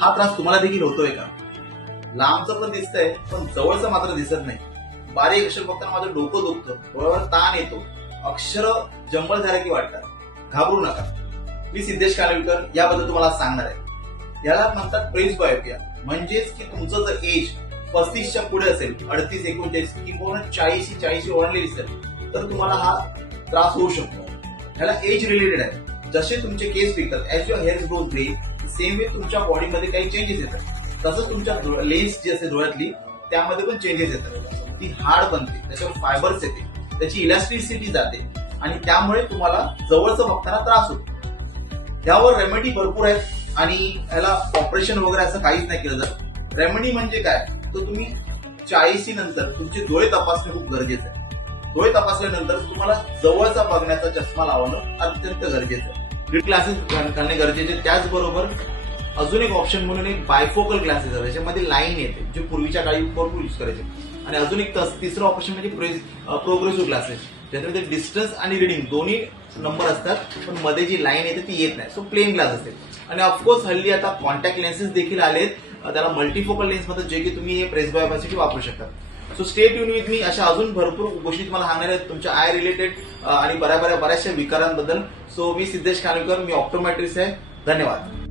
हा त्रास तुम्हाला देखील होतोय का? लांबचं पण दिसतंय पण जवळचं मात्र दिसत नाही. बारीक अक्षर बघताना माझं डोकं दुखतं, डोळ्यावर ताण येतो, अक्षर जंबल झाले की वाटतात. घाबरू नका, मी सिद्धेश कानविलकर याबद्दल तुम्हाला सांगणार आहे. याला म्हणतात प्रेसबायोपिया. म्हणजेच की तुमचं जर एज 35च्या पुढे असेल, 38, 39 किंवा 40 ओलांडलेली दिसेल तर तुम्हाला हा त्रास होऊ शकतो. ह्याला एज रिलेटेड आहे. जसे तुमचे केस पिकतात, as your hair growth grey, same way तुमच्या बॉडीमध्ये काही चेंजेस येतात. तसंच तुमच्या लेन्स जी असते डोळ्यातली त्यामध्ये पण चेंजेस येतात. ती हाड बनते, त्याच्यावर फायबर्स येते, त्याची इलास्टिसिटी जाते आणि त्यामुळे तुम्हाला जवळचं बघताना त्रास होतो. यावर रेमेडी भरपूर आहेत आणि याला ऑपरेशन वगैरे असं काहीच नाही केलं जात. रेमेडी म्हणजे काय, तर तुम्ही 40 नंतर तुमचे डोळे तपासणे खूप गरजेचं आहे. डोळे तपासल्यानंतर तुम्हाला जवळचा बघण्याचा चष्मा लावणं अत्यंत गरजेचं आहे. रीड ग्लासेस घालणे गरजेचे. त्याचबरोबर अजून एक ऑप्शन म्हणून एक बायफोकल ग्लासेस आहे, त्याच्यामध्ये लाईन येते, जे पूर्वीच्या काळी भरपूर यूज करायचे. आणि अजून एक तिसरं ऑप्शन म्हणजे प्रोग्रेसिव्ह ग्लासेस, ज्याच्यामध्ये डिस्टन्स आणि रिडिंग दोन्ही नंबर असतात, पण मध्ये जी लाईन येते ती येत नाही. सो प्लेन ग्लास असते. आणि ऑफकोर्स हल्ली आता कॉन्टॅक्ट लेन्सेस देखील आलेत, त्याला मल्टीफोकल लेन्स म्हणतात, जे की तुम्ही हे प्रेसबायोपॅसिटी वापरू शकता. So stay tune with me. अशा अजून भरपूर गोष्टी तुम्हाला सांगणार आहेत तुमच्या आय रिलेटेड आणि बऱ्याचशा विकारांबद्दल. सो मी सिद्धेश कानविलकर, मी ऑप्टोमेट्रिस्ट आहे. धन्यवाद.